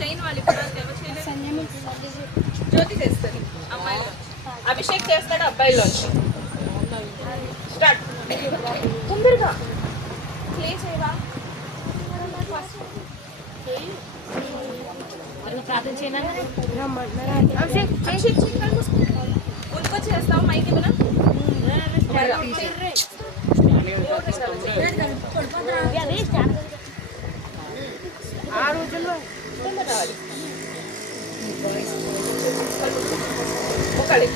Chain వాళ్ళు ఇప్పుడు ఎవరు చేయలేదు? జ్యోతి చేస్తుంది అమ్మాయిలో, అభిషేక్ చేస్తాడు అబ్బాయిలోంచి. స్టార్ట్. తొందరగా ప్లే చేయవా? ప్రార్థన చేయనా? ముందుకు చేస్తావు మైక్ ఏమైనా? ఆ రోజుల్లో రావాలి ఒకటి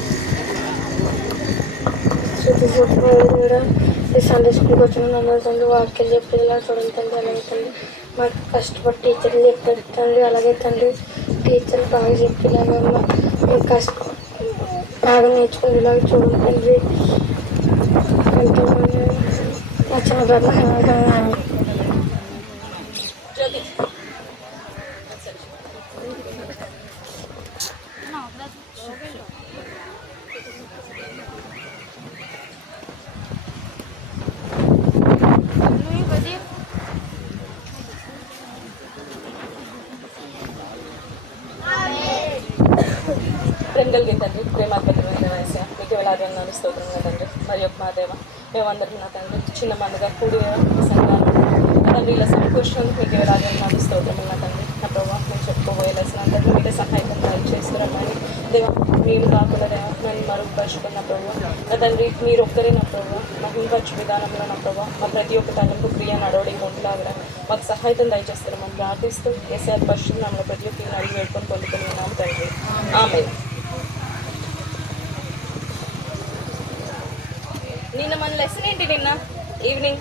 సండే స్కూల్కి వచ్చిన నమ్మకండి వాక్యాలు చెప్పేది ఇలా చూడండి తండ్రి. అలాగే తండ్రి మాకు కష్టపడి టీచర్లు చెప్పారు తండ్రి. అలాగే తండ్రి టీచర్లు బాగా చెప్పేలాగా బాగా నేర్చుకునేలాగా చూడండి తండ్రి. ఎంతోమంది నచ్చిన జ్యోతి ప్రేమ కలిగిన తండ్రి, ప్రేమాత్మకమైన వయసు మీకు వేలాది స్తోత్రంగా తండ్రి. మరి యొక్క మా దేవ మేమందరం నా తండ్రి చిన్న మందిగా కూడి సంఘాలు తండ్రి ఇలా సమకూర్చినందుకు మీకు వేలాది స్తోత్రములు నా తండ్రి. నా ప్రభావ మేము చెప్పుకోబోయేసిన అందరికీ మీరే సహాయం చేస్తున్నామని దేవ. మేము కాకుండా దేవ నన్ను మరుగుపరుచుకున్న ప్రభావ నా తండ్రి మీరు ఒక్కరే నా ప్రభావ మహింపరచు విధానంలో నా ప్రభావ మా ప్రతి ఒక్క తనకు క్రియ నడవడి ఉంటులాగా మాకు సహాయం దయచేస్తారని ప్రార్థిస్తూ ఏసారి పరిశుభ్రంలో ప్రతి ఒక్క అడిగి వేడుకొని పొందుకొని ఉన్నాము తండ్రి. ఆమేన్. నిన్న మన లెసన్ ఏంటి? నిన్న ఈవినింగ్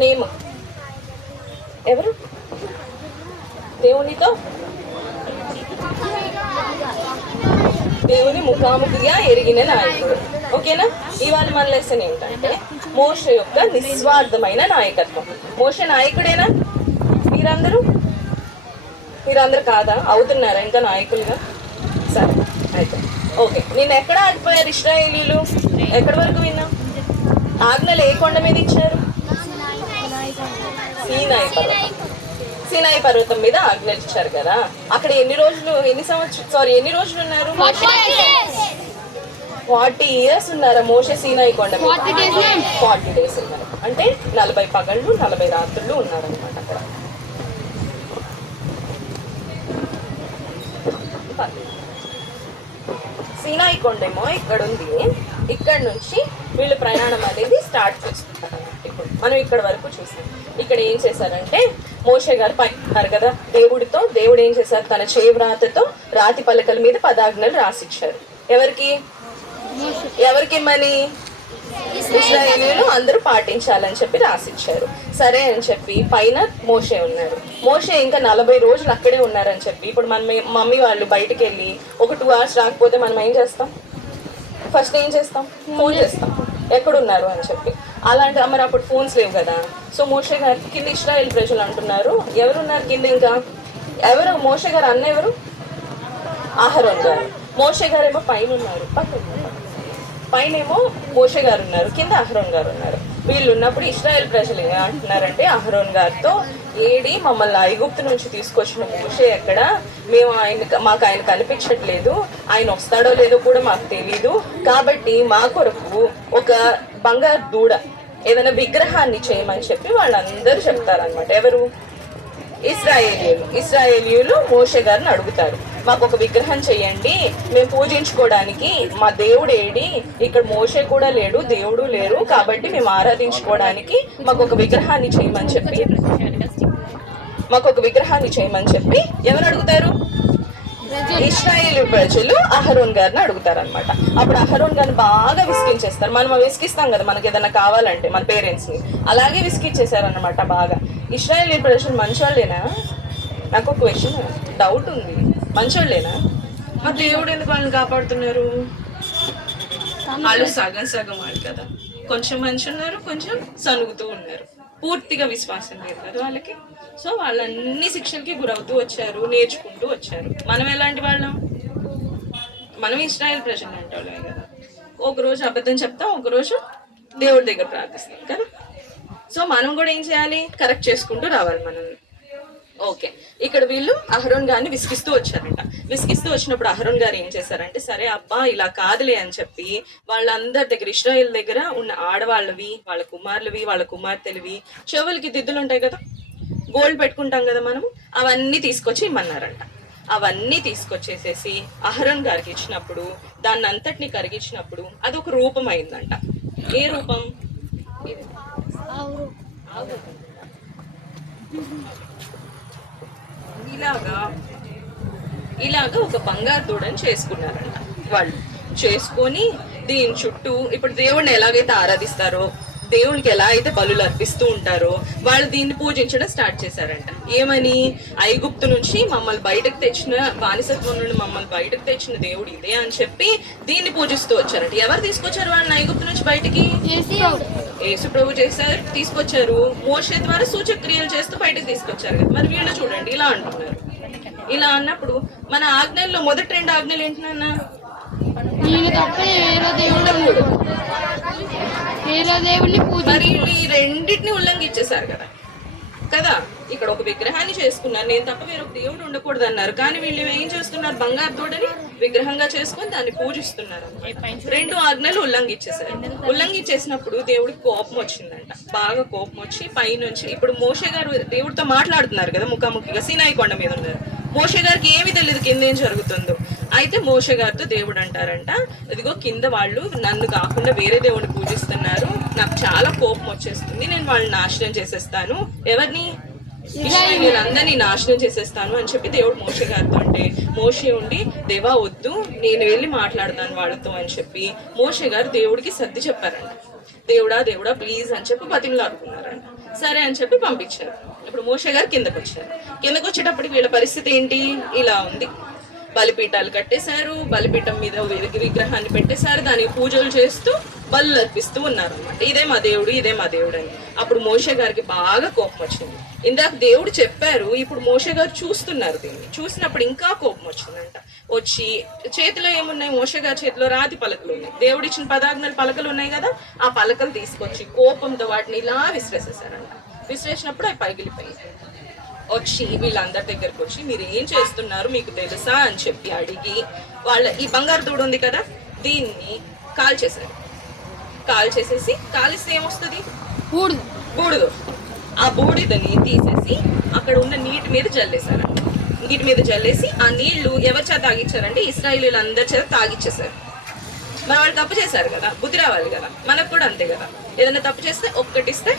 నేమ్ ఎవరు? దేవునితో దేవుని ముఖాముఖిగా ఎరిగిన నాయకుడు. ఓకేనా? ఇవాళ మన లెసన్ ఏంటంటే మోషే యొక్క నిస్వార్థమైన నాయకత్వం. మోషే నాయకుడేనా? మీరందరూ కాదా? అవుతున్నారా ఇంకా నాయకులుగా? సరే అయితే ఓకే. నేను ఎక్కడ ఆగిపోయారు ఇశ్రాయేలీయులు? ఎక్కడి వరకు విన్నా? ఆజ్ఞలు ఏ కొండ మీద ఇచ్చారు? సీనాయి పర్వతం మీద ఆజ్ఞలు ఇచ్చారు కదా. అక్కడ ఎన్ని రోజులు ఉన్నారు? 40 years ఉన్నారా మోషే సీనాయి కొండ మీద? 40 days ఉన్నారు. అంటే 40 పగళ్ళు 40 రాత్రులు ఉన్నారనమాట అక్కడ. సీనాయి కొండేమో ఇక్కడ ఉంది. ఇక్కడ నుంచి వీళ్ళు ప్రయాణం అనేది స్టార్ట్ చేసుకుంటారు. ఇప్పుడు మనం ఇక్కడ వరకు చూసాం. ఇక్కడ ఏం చేశారంటే మోషే గారు పైన కదా దేవుడితో, దేవుడు ఏం చేశారు? తన చేవ్రాతతో రాతి పలకల మీద 10 ఆజ్ఞలు రాసిచ్చారు. ఎవరికి మని? ఇశ్రాయేలీయులు అందరూ పాటించాలని చెప్పి రాసిచ్చారు. సరే అని చెప్పి పైన మోషే ఉన్నారు. మోషే ఇంకా 40 రోజులు అక్కడే ఉన్నారని చెప్పి ఇప్పుడు మన మమ్మీ వాళ్ళు బయటకు వెళ్ళి ఒక 2 hours రాకపోతే మనం ఏం చేస్తాం? ఫస్ట్ ఏం చేస్తాం? ఫోన్ చేస్తాం ఎక్కడున్నారు అని చెప్పి. అలాంటి మరి అప్పుడు ఫోన్స్ లేవు కదా. సో మోషే గారు కింద ఇశ్రాయేల్ ప్రజలు అంటున్నారు, ఎవరున్నారు కింద? ఇంకా ఎవరు? మోషే గారు అన్న ఎవరు? అహరోన్ గారు. మోషే గారు ఏమో పైన ఉన్నారు, పైనేమో మోషే గారు ఉన్నారు, కింద అహరోన్ గారు ఉన్నారు. వీళ్ళు ఉన్నప్పుడు ఇశ్రాయేల్ ప్రజలు ఏమంటున్నారంటే అహరోన్ గారితో, ఏడి మమ్మల్ని ఐగుప్తు నుంచి తీసుకొచ్చిన మోషే ఎక్కడ? మాకు ఆయన కనిపించట్లేదు, ఆయన వస్తాడో లేదో కూడా మాకు తెలీదు. కాబట్టి మా కొరకు ఒక బంగారు దూడ, ఏదైనా విగ్రహాన్ని చేయమని చెప్పి వాళ్ళందరూ చెప్తారనమాట. ఎవరు? ఇశ్రాయేలీయులు మోషే గారిని అడుగుతారు, మాకు ఒక విగ్రహం చెయ్యండి, మేము పూజించుకోవడానికి. మా దేవుడు ఏడి? ఇక్కడ మోషే కూడా లేడు, దేవుడు లేరు, కాబట్టి మేము ఆరాధించుకోవడానికి మాకు ఒక విగ్రహాన్ని చేయమని చెప్పి ఎవరు అడుగుతారు? ఇశ్రాయేల్ ప్రజలు అహరోన్ గారిని అడుగుతారు అనమాట. అప్పుడు అహరోన్ గారిని బాగా విసిగించేస్తారు. మనం విసిగిస్తాం కదా మనకి ఏదైనా కావాలంటే మన పేరెంట్స్ ని, అలాగే విసిగిచ్చేసారు అనమాట బాగా. ఇశ్రాయేల్ ప్రజలు మంచోళ్ళేనా? నాకు ఒక క్వశ్చన్, డౌట్ ఉంది. మంచోళ్ళేనా? మరి దేవుడు ఎందుకు వాళ్ళని కాపాడుతున్నారు? వాళ్ళు సగం వాళ్ళు కదా, కొంచెం మంచి ఉన్నారు, కొంచెం సనుగుతూ ఉన్నారు, పూర్తిగా విశ్వాసం లేదు కదా వాళ్ళకి. సో వాళ్ళన్ని శిక్షలకి గురవుతూ వచ్చారు, నేర్చుకుంటూ వచ్చారు. మనం ఎలాంటి వాళ్ళం? మనం ఇశ్రాయేల్ ప్రజలు అంటే వాళ్ళమే కదా. ఒకరోజు అబద్ధం చెప్తాం, ఒకరోజు దేవుడి దగ్గర ప్రార్థిస్తాం కదా. సో మనం కూడా ఏం చేయాలి? కరెక్ట్ చేసుకుంటూ రావాలి మనల్ని. ఓకే, ఇక్కడ వీళ్ళు అహరోన్ గారిని విసిగిస్తూ వచ్చారంట. విసిగిస్తూ వచ్చినప్పుడు అహరోన్ గారు ఏం చేశారంటే, సరే అబ్బా ఇలా కాదులే అని చెప్పి వాళ్ళందరి దగ్గర, ఇశ్రాయేల్ దగ్గర ఉన్న ఆడవాళ్ళవి, వాళ్ళ కుమారులవి, వాళ్ళ కుమార్తెలవి చెవులకి దిద్దులు ఉంటాయి కదా, గోల్డ్ పెట్టుకుంటాం కదా మనం, అవన్నీ తీసుకొచ్చి ఇమ్మన్నారంట. అవన్నీ తీసుకొచ్చేసేసి అహరోన్ గారికి ఇచ్చినప్పుడు, దాన్ని అంతటిని కరిగించినప్పుడు అది ఒక రూపం అయిందంట. ఏ రూపం? ఇది. ఇలాగా ఒక బంగారు దూడని చేసుకున్నారంట వాళ్ళు. చేసుకొని దీని చుట్టూ ఇప్పుడు దేవుడిని ఎలాగైతే ఆరాధిస్తారో, దేవునికి ఎలా అయితే బలులు అర్పిస్తూ ఉంటారో, వాళ్ళు దీన్ని పూజించడం స్టార్ట్ చేశారంట. ఏమని? ఐగుప్తు నుంచి మమ్మల్ని బయటకు తెచ్చిన, బానిసత్వం నుండి మమ్మల్ని బయటకు తెచ్చిన దేవుడు ఇదే అని చెప్పి దీన్ని పూజిస్తూ వచ్చారంట. ఎవరు తీసుకొచ్చారు వాళ్ళని ఐగుప్తు నుంచి బయటికి? యేసు ప్రభు చేశారు, తీసుకొచ్చారు. మోషే ద్వారా సూచక్రియలు చేస్తూ బయటకు తీసుకొచ్చారు కదా. మరి వీళ్ళు చూడండి ఇలా అంటున్నారు. ఇలా అన్నప్పుడు మన ఆజ్ఞల్లో మొదటి 2 ఆజ్ఞలు ఏంటన్నా? మరి ఈ రెండింటిని ఉల్లంఘించేశారు కదా కదా. ఇక్కడ ఒక విగ్రహాన్ని చేసుకున్నారు, నేను తప్ప వేరొక దేవుడు ఉండకూడదు అన్నారు. కానీ వీళ్ళు ఏం చేస్తున్నారు? బంగారు తోడని విగ్రహంగా చేసుకొని దాన్ని పూజిస్తున్నారు. 2 ఆజ్ఞలు ఉల్లంఘించేశారు. ఉల్లంఘించేసినప్పుడు దేవుడికి కోపం వచ్చిందంట, బాగా కోపం వచ్చి పైనుంచి, ఇప్పుడు మోషే గారు దేవుడితో మాట్లాడుతున్నారు కదా ముఖాముఖిగా, సీనాయి కొండ మీద ఉన్నారు. మోషే గారికి ఏమీ తెలియదు కింద ఏం జరుగుతుందో. అయితే మోషే గారితో దేవుడు అంటారంట, ఇదిగో కింద వాళ్ళు నన్ను కాకుండా వేరే దేవుడిని పూజిస్తున్నారు, నాకు చాలా కోపం వచ్చేస్తుంది, నేను వాళ్ళని నాశనం చేసేస్తాను. ఎవరిని? వీళ్ళందరినీ నాశనం చేసేస్తాను అని చెప్పి దేవుడు మోషే గారితో అంటే, మోషే ఉండి దేవా వద్దు, నేను వెళ్ళి మాట్లాడతాను వాళ్ళతో అని చెప్పి మోషే గారు దేవుడికి సర్ది చెప్పారంట. దేవుడా దేవుడా ప్లీజ్ అని చెప్పి బతిమలాడుకున్నారంట. సరే అని చెప్పి పంపించారు. ఇప్పుడు మోషే గారు కిందకు వచ్చారు. కిందకు వచ్చేటప్పటికి వీళ్ళ పరిస్థితి ఏంటి? ఇలా ఉంది. బలిపీఠాలు కట్టేశారు, బలిపీఠం మీద విగ్రహాన్ని పెట్టేశారు, దానికి పూజలు చేస్తూ బలు అర్పిస్తూ ఉన్నారు అనమాట. ఇదే మా దేవుడు, ఇదే మా దేవుడు అని. అప్పుడు మోషే గారికి బాగా కోపం వచ్చింది. ఇందాక దేవుడు చెప్పారు, ఇప్పుడు మోషే గారు చూస్తున్నారు. దీన్ని చూసినప్పుడు ఇంకా కోపం వచ్చిందంట. వచ్చి చేతిలో ఏమున్నాయి? మోషే గారి చేతిలో రాతి పలకలు ఉన్నాయి. దేవుడు ఇచ్చిన 10 ఆజ్ఞల పలకలు ఉన్నాయి కదా, ఆ పలకలు తీసుకొచ్చి కోపంతో వాటిని ఇలా విసిరేసేసారంట. విసిరేసినప్పుడు అవి పగిలిపోయింది. వచ్చి వీళ్ళందరి దగ్గరకు వచ్చి, మీరు ఏం చేస్తున్నారు మీకు తెలుసా అని చెప్పి అడిగి, వాళ్ళ ఈ బంగారు దూడ ఉంది కదా దీన్ని కాల్చేశారు. కాల్చేసేసి, కాలిస్తే ఏమొస్తుంది? బూడిద. ఆ బూడిదని తీసేసి అక్కడ ఉన్న నీటి మీద జల్లేశారు. నీటి మీద జల్లేసి ఆ నీళ్లు ఎవరి చేత తాగిచ్చారంటే ఇశ్రాయేలీయులు అందరి చేత తాగిచ్చేసారు. మరి వాళ్ళు తప్పు చేశారు కదా, బుద్ధి రావాలి కదా. మనకు కూడా అంతే కదా, ఏదైనా తప్పు చేస్తే ఒక్కటిస్తే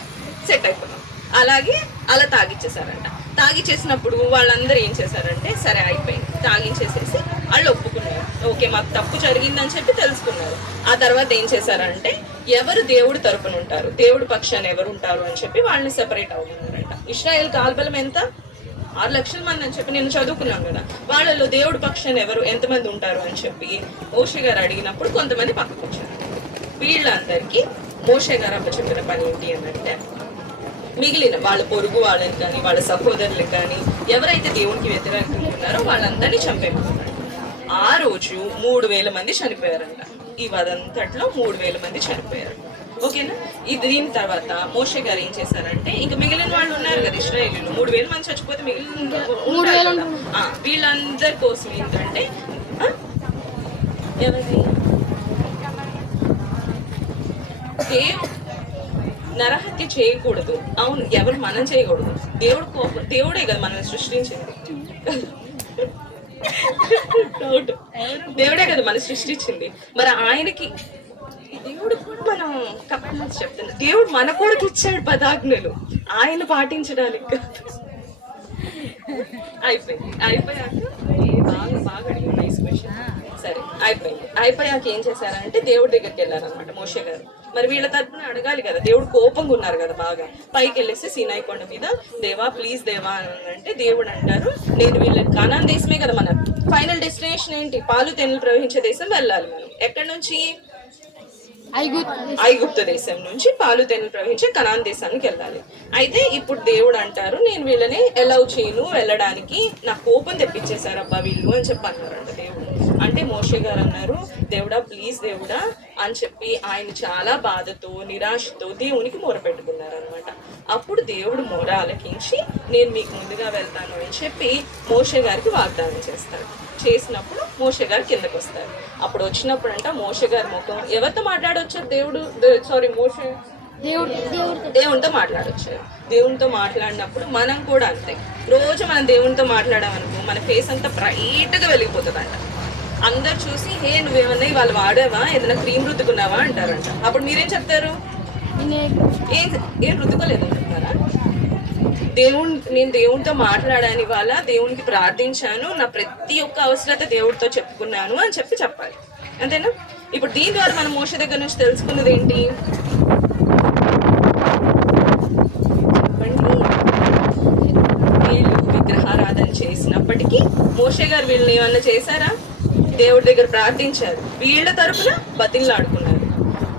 సెట్ అయిపోతాం. అలాగే అలా తాగిచ్చేసారంట. తాగిచ్చేసినప్పుడు వాళ్ళందరూ ఏం చేశారంటే, సరే అయిపోయింది, తాగించేసేసి వాళ్ళు ఒప్పుకున్నారు. ఓకే మాకు తప్పు జరిగిందని చెప్పి తెలుసుకున్నారు. ఆ తర్వాత ఏం చేశారంటే, ఎవరు దేవుడి తరపున ఉంటారు, దేవుడి పక్షాన్ని ఎవరు ఉంటారు అని చెప్పి వాళ్ళని సెపరేట్ అవ్వమన్నారంట. ఇశ్రాయేల్ కాల్బలం ఎంత? 6 లక్షల మంది అని చెప్పి నేను చదువుకున్నాం కదా. వాళ్ళలో దేవుడి పక్షాన్ని ఎవరు, ఎంతమంది ఉంటారు అని చెప్పి మోషే గారు అడిగినప్పుడు కొంతమంది పక్కకు వచ్చారు. వీళ్ళందరికీ మోషే గారు అప్ప చెప్పిన పని ఏంటి అని అంటే, మిగిలిన వాళ్ళ పొరుగు వాళ్ళని కానీ, వాళ్ళ సహోదరులకు కానీ, ఎవరైతే దేవునికి వ్యతిరేకంగా ఉన్నారో వాళ్ళందరినీ చంపేమన్నారు. ఆ రోజు 3000 మంది చనిపోయారంట. ఈ వదంతట్లో 3000 మంది చనిపోయారు. ఓకేనా? దీని తర్వాత మోషే గారు ఏం చేశారంటే, ఇంకా మిగిలిన వాళ్ళు ఉన్నారు కదా ఇశ్రాయేలీయులు, 3000 మంది చచ్చిపోతే మిగిలిన వీళ్ళందరి కోసం ఏంటంటే, ఎవరి నరహత్య చేయకూడదు. అవును, ఎవరు మనం చేయకూడదు. దేవుడు కోపం, దేవుడే కదా మనల్ని సృష్టించింది. దేవుడే కదా మనం సృష్టించింది. మరి ఆయనకి దేవుడు కూడా మనం కమాండ్మెంట్స్ చెప్తున్నాం. దేవుడు మన కొడుకు ఇచ్చాడు 10 ఆజ్ఞలు, ఆయన పాటించడానికి. అయిపోయాక బాగా అడిగింది, నైస్ క్వశ్చన్. సరే అయిపోయాక ఏం చేశారంటే దేవుడి దగ్గరికి వెళ్ళారనమాట మోషే గారు. మరి వీళ్ళ తరపున అడగాలి కదా, దేవుడు కోపంగా ఉన్నారు కదా బాగా. పైకి వెళ్ళేసి సీనాయి కొండ మీద, దేవా ప్లీజ్ దేవా అని అంటే, దేవుడు అంటారు, నేను వీళ్ళకి కనాన్ దేశమే కదా మన ఫైనల్ డెస్టినేషన్ ఏంటి? పాలు తేనెలు ప్రవహించే దేశం వెళ్ళాలి మనం. ఎక్కడి నుంచి? ఐగుప్తు దేశం నుంచి పాలు తేనెలు ప్రవహించే కనాన్ దేశానికి వెళ్ళాలి. అయితే ఇప్పుడు దేవుడు అంటారు, నేను వీళ్ళని అలౌ చేయను వెళ్ళడానికి, నా కోపం తెప్పించేశారు అబ్బా వీళ్ళు అని చెప్పి అన్నారంట దేవుడు. అంటే మోషే గారు అన్నారు, దేవుడా ప్లీజ్ దేవుడా అని చెప్పి ఆయన చాలా బాధతో నిరాశతో దేవునికి మొరపెట్టుకున్నారు అనమాట. అప్పుడు దేవుడు మొర ఆలకించి నేను మీకు ముందుగా వెళ్తాను అని చెప్పి మోషే గారికి వాగ్దానం చేస్తాడు. చేసినప్పుడు మోషే గారు కిందకు వస్తారు. అప్పుడు వచ్చినప్పుడు అంట మోషే గారి ముఖం ఎవరితో మాట్లాడొచ్చారు? మోషే దేవునితో మాట్లాడొచ్చారు. దేవునితో మాట్లాడినప్పుడు మనం కూడా అంతే. రోజు మనం దేవునితో మాట్లాడామనుకో మన ఫేస్ అంతా బ్రైట్గా వెలిగిపోతుంది అంట. అందరు చూసి హే నువ్వేమన్నా వాళ్ళు వాడావా, ఏదైనా క్రీమ్ రుద్దుకున్నావా అంటారంట. అప్పుడు మీరేం చెప్తారు? ఏం రుద్దుకోలేదు చెప్తారా? నేను దేవునితో మాట్లాడాను, వాళ్ళ దేవునికి ప్రార్థించాను, నా ప్రతి ఒక్క అవసరత దేవుడితో చెప్పుకున్నాను అని చెప్పాలి. అంతేనా? ఇప్పుడు దీని ద్వారా మనం మోషే దగ్గర నుంచి తెలుసుకున్నది ఏంటి? వీళ్ళు విగ్రహారాధన చేసినప్పటికీ మోషే గారు వీళ్ళని ఏమన్నా చేశారా? దేవుడి దగ్గర ప్రార్థించారు, వీళ్ళ తరపున బతిల్లాడుకున్నారు.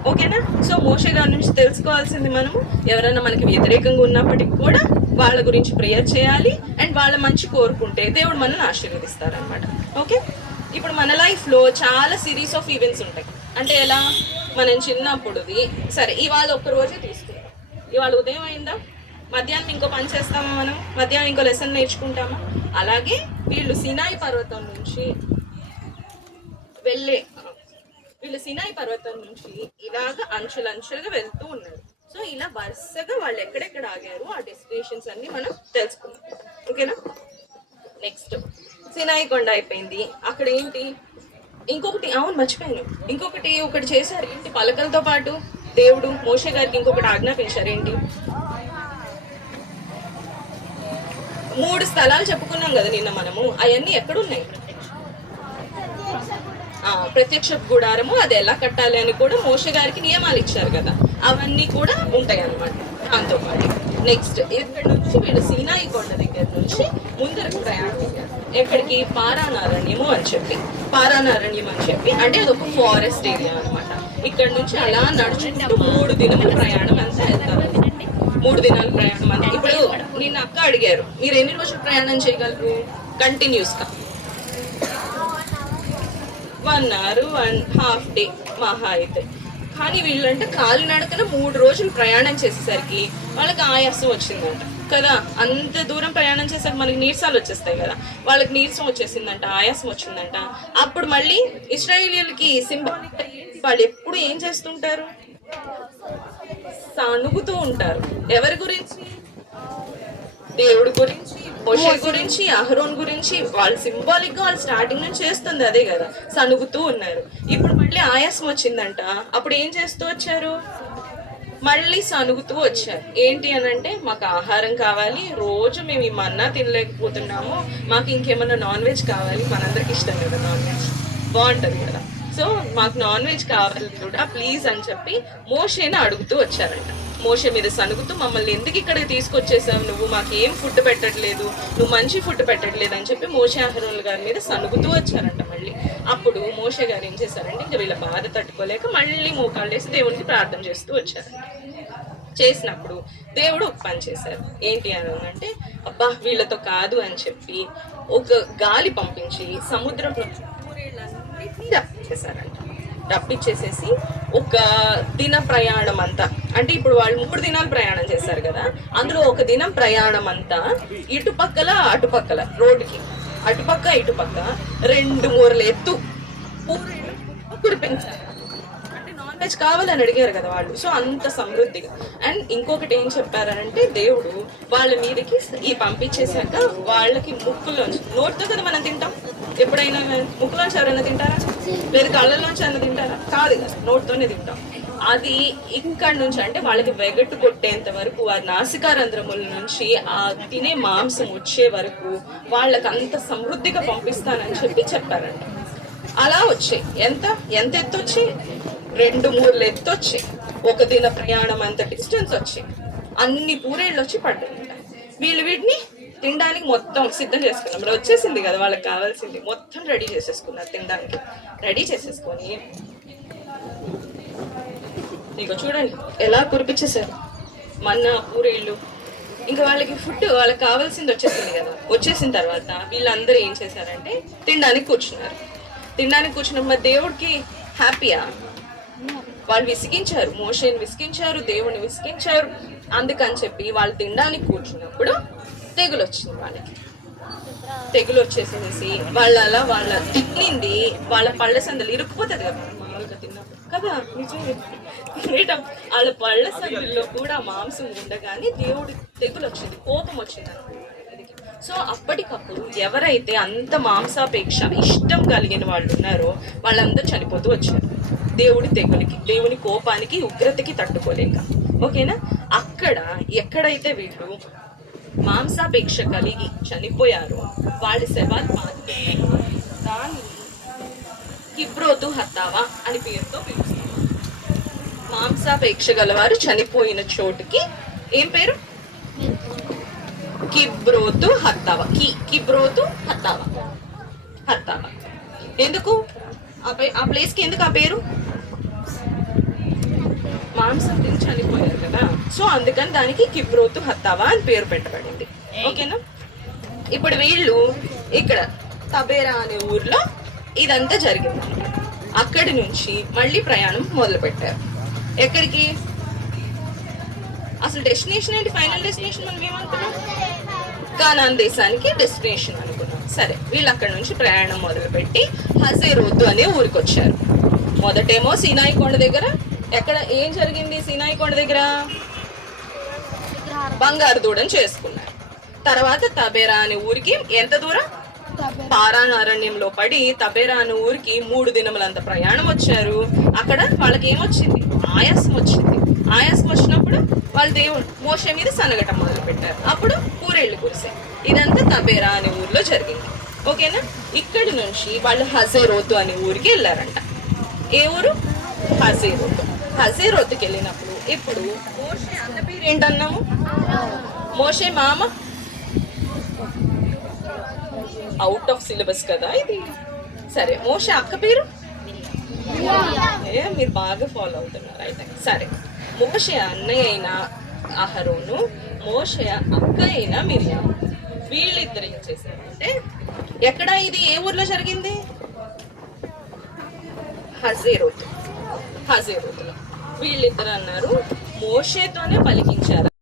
ఓకేనా? సో మోషే గారి నుంచి తెలుసుకోవాల్సింది మనము ఎవరైనా మనకి వ్యతిరేకంగా ఉన్నప్పటికీ కూడా వాళ్ళ గురించి ప్రేయర్ చేయాలి అండ్ వాళ్ళ మంచి కోరుకుంటే దేవుడు మనల్ని ఆశీర్వదిస్తారనమాట. ఓకే, ఇప్పుడు మన లైఫ్లో చాలా సిరీస్ ఆఫ్ ఈవెంట్స్ ఉంటాయి. అంటే ఎలా? మనం చిన్నప్పుడుది సరే ఇవాళ ఒక్క రోజే తీసుకుంటాం. ఇవాళ ఉదయం అయిందా, మధ్యాహ్నం ఇంకో పని చేస్తామా, మనం మధ్యాహ్నం ఇంకో లెసన్ నేర్చుకుంటామా? అలాగే వీళ్ళు సినాయి పర్వతం నుంచి ఇలాగ అంచులంచులుగా వెళ్తూ ఉన్నారు. సో ఇలా వరుసగా వాళ్ళు ఎక్కడెక్కడ ఆగారు ఆ డెస్టినేషన్స్ అన్ని మనం తెలుసుకున్నాం. ఓకేనా? నెక్స్ట్ సినాయి కొండ అయిపోయింది. అక్కడ ఏంటి ఇంకొకటి, అవును మర్చిపోయాను, ఒకటి చేశారు. ఏంటి? పలకలతో పాటు దేవుడు మోషే గారికి ఇంకొకటి ఆజ్ఞాపించారు. ఏంటి? 3 స్థలాలు చెప్పుకున్నాం కదా నిన్న మనము. అవన్నీ ఎక్కడున్నాయి? ప్రత్యక్ష గుడారము, అది ఎలా కట్టాలి అని కూడా మోషే గారికి నియమాలు ఇచ్చారు కదా, అవన్నీ కూడా ఉంటాయి అన్నమాట దాంతో పాటు. నెక్స్ట్ ఇక్కడ నుంచి వీళ్ళు సీనాయి కొండ దగ్గర నుంచి ముందరకు ప్రయాణం అయ్యారు. ఎక్కడికి? పారానారణ్యము అని చెప్పి అంటే అది ఒక ఫారెస్ట్ ఏరియా అనమాట. ఇక్కడ నుంచి అలా నడుచుకుంటూ 3 దినముల ప్రయాణం అంతా వెళ్తారు. 3 దినాల ప్రయాణం అంతా. ఇప్పుడు నిన్న అక్క అడిగారు మీరు ఎన్ని రోజులు ప్రయాణం చేయగలరు కంటిన్యూస్ గా? 1 hour 1.5 day మహా అయితే. కానీ వీళ్ళంటే కాలినడకన 3 రోజులు ప్రయాణం చేసేసరికి వాళ్ళకి ఆయాసం వచ్చిందంట కదా. అంత దూరం ప్రయాణం చేసాక మనకి నీరసాలు వచ్చేస్తాయి కదా, వాళ్ళకి నీరసం వచ్చేసిందంట, ఆయాసం వచ్చిందంట. అప్పుడు మళ్ళీ ఇశ్రాయేలీయులకి సింబాలిక్ వాళ్ళు ఎప్పుడు ఏం చేస్తుంటారు? సణుగుతూ ఉంటారు. ఎవరి గురించి? దేవుడి గురించి, మోషే గురించి, అహరోన్ గురించి. వాళ్ళు సింబాలిక్ గా వాళ్ళు స్టార్టింగ్ నుంచి చేస్తుంది అదే కదా, సణుగుతూ ఉన్నారు. ఇప్పుడు మళ్ళీ ఆయాసం వచ్చిందంట. అప్పుడు ఏం చేస్తూ వచ్చారు? మళ్ళీ సణుగుతూ వచ్చారు. ఏంటి అని అంటే మాకు ఆహారం కావాలి, రోజు మేము ఈ మన్నా తినలేకపోతున్నాము, మాకు ఇంకేమన్నా నాన్ వెజ్ కావాలి. మనందరికి ఇష్టం కదా నాన్ వెజ్, బాగుంటది కదా. సో మాకు నాన్ వెజ్ కావాలి కూడా ప్లీజ్ అని చెప్పి మోషేని అడుగుతూ వచ్చారంట. మోషే మీద సనుగుతూ మమ్మల్ని ఎందుకు ఇక్కడికి తీసుకొచ్చేసావు, నువ్వు మాకు ఏం ఫుడ్ పెట్టట్లేదు, నువ్వు మంచి ఫుడ్ పెట్టట్లేదు అని చెప్పి మోషే అహరోన్ గారి మీద సనుగుతూ వచ్చారంట మళ్ళీ. అప్పుడు మోషే గారు ఏం చేశారంటే ఇంకా వీళ్ళ బాధ తట్టుకోలేక మళ్ళీ మోకాళ్ళు వేసి దేవునికి ప్రార్థన చేస్తూ వచ్చారంట. చేసినప్పుడు దేవుడు ఒక పని చేశారు. ఏంటి అని అంటే అబ్బా వీళ్ళతో కాదు అని చెప్పి ఒక గాలి పంపించి సముద్రంలో రప్పించేశారంట. రప్పించేసేసి ఒక దిన ప్రయాణం అంతా, అంటే ఇప్పుడు వాళ్ళు 3 దినాలు ప్రయాణం చేశారు కదా, అందులో ఒక దినం ప్రయాణం అంతా ఇటుపక్కల అటుపక్కల రోడ్డుకి అటుపక్క ఇటుపక్క 2 మూరల ఎత్తు కురిపించారు. అంటే నాన్ వెజ్ కావాలని అడిగారు కదా వాళ్ళు, సో అంత సమృద్ధిగా. అండ్ ఇంకొకటి ఏం చెప్పారంటే దేవుడు వాళ్ళ మీదకి ఈ పంపించేశాక వాళ్ళకి ముక్కులోంచి, నోటితో కదా మనం తింటాం, ఎప్పుడైనా ముక్కులోంచి ఎవరైనా తింటారా? లేదు కళ్ళలోంచి అన్న తింటారా? కాదు కదా, నోటితోనే తింటాం. అది ఇక్కడి నుంచి అంటే వాళ్ళకి వెగట్టు కొట్టేంత వరకు, ఆ నాసికారంధ్రముల నుంచి ఆ తినే మాంసం వచ్చే వరకు వాళ్ళకి అంత సమృద్ధిగా పంపిస్తానని చెప్పారంట. అలా వచ్చాయి. ఎంత ఎత్తు వచ్చాయి? 2 మూరల ఎత్తు వచ్చాయి. ఒక దిన ప్రయాణం అంత డిస్టెన్స్ వచ్చాయి. అన్ని పూరేళ్ళు వచ్చి పడ్డాయి. వీళ్ళు వీటిని తినడానికి మొత్తం సిద్ధం చేసుకున్నాం. మరి వచ్చేసింది కదా వాళ్ళకి కావాల్సింది, మొత్తం రెడీ చేసేసుకున్నారు. తినడానికి రెడీ చేసేసుకొని నీకు చూడండి ఎలా కురిపించేశారు మన్నా పూరీళ్ళు. ఇంకా వాళ్ళకి ఫుడ్ వాళ్ళకి కావాల్సింది వచ్చేసింది కదా. వచ్చేసిన తర్వాత వీళ్ళందరూ ఏం చేశారంటే తినడానికి కూర్చున్నారు. మరి దేవుడికి హ్యాపీయా? వాళ్ళు విసిగించారు, మోషేని విసిగించారు, దేవుని విసిగించారు. అందుకని చెప్పి వాళ్ళు తినడానికి కూర్చున్నప్పుడు తెగులు వచ్చింది వాళ్ళకి. తెగులు వచ్చేసేసి వాళ్ళ తిన్నింది వాళ్ళ పళ్ళ సందులు ఇరుక్కుపోతుంది కదా మామూలుగా తిన్నప్పుడు కదా, నిజం. వాళ్ళ పళ్ళ సందుల్లో కూడా మాంసం ఉండగానే దేవుడి తెగులు వచ్చింది, కోపం వచ్చింది అన్నమాట. సో అప్పటికప్పుడు ఎవరైతే అంత మాంసాపేక్ష ఇష్టం కలిగిన వాళ్ళు ఉన్నారో వాళ్ళందరూ చనిపోతూ వచ్చారు దేవుడి తెగులకి, దేవుని కోపానికి, ఉగ్రతకి తట్టుకోలేక. ఓకేనా? అక్కడ ఎక్కడైతే వీళ్ళు మాంసాపేక్ష కలిగి చనిపోయారో వాళ్ళ శవాలు పాతిపెట్టారు. దాన్ని కిబ్రోతు హత్తావా అని పేరుతో పిలుస్తారు. మాంసాపేక్ష గలవారు చనిపోయిన చోటుకి ఏం పేరు? కిబ్రోతు హత్తావా. కిబ్రోతు హత్తావా. హత్తావా ఎందుకు ఆ ప్లేస్కి ఎందుకు ఆ పేరు? మాంసం తిని చనిపోయారు కదా, సో అందుకని దానికి కిబ్రోతు హత్తావా అని పేరు పెట్టబడింది. ఓకేనా? ఇప్పుడు వీళ్ళు ఇక్కడ తబేరా అనే ఊర్లో ఇదంతా జరిగింది అనమాట. అక్కడి నుంచి మళ్ళీ ప్రయాణం మొదలు పెట్టారు. ఎక్కడికి? అసలు డెస్టినేషన్ ఏంటి? ఫైనల్ డెస్టినేషన్ మనం ఏమనుకున్నాం? కానాన్ దేశానికి డెస్టినేషన్ అనుకున్నాం. సరే, వీళ్ళు అక్కడ నుంచి ప్రయాణం మొదలుపెట్టి హజేరోతు అనే ఊరికి వచ్చారు. మొదటేమో సీనాయి కొండ దగ్గర ఏం జరిగింది? సీనాయి కొండ దగ్గర బంగారు దూడని చేసుకున్నారు. తర్వాత తబేరా అనే ఊరికి ఎంత దూరం? పారాన్ అరణ్యంలో పడి తబేరా అనే ఊరికి 3 దినములంత ప్రయాణం వచ్చారు. అక్కడ వాళ్ళకి ఏమొచ్చింది? ఆయాసం వచ్చింది. ఆయాసం వచ్చినప్పుడు వాళ్ళు దేవుడు మోషే మీద సనగటం మొదలు పెట్టారు. అప్పుడు పూరేళ్లు కురిసాయి. ఇదంతా తబేరా అనే ఊర్లో జరిగింది. ఓకేనా? ఇక్కడి నుంచి వాళ్ళు హజేరోతు అనే ఊరికి వెళ్ళారంట. ఏ ఊరు? హజేరోతు. హజేరోతుకి వెళ్ళినప్పుడు ఇప్పుడు మోషే అన్న పేరు ఏంటన్నాము? మోషే మామ అవుట్ ఆఫ్ సిలబస్ కదా ఇది. సరే, మోషే అక్క పేరు? మీరు బాగా ఫాలో అవుతున్నారు అయితే. సరే, మోషే అన్నయ్య అయిన అహరోను, మోషే అక్క అయిన మిరియాము, వీళ్ళిద్దరు ఏం చేశారంటే, ఎక్కడ ఇది ఏ ఊర్లో జరిగింది? హజేరోతులో. వీళ్ళిద్దరు అన్నారు మోషేతోనే పలికించారు.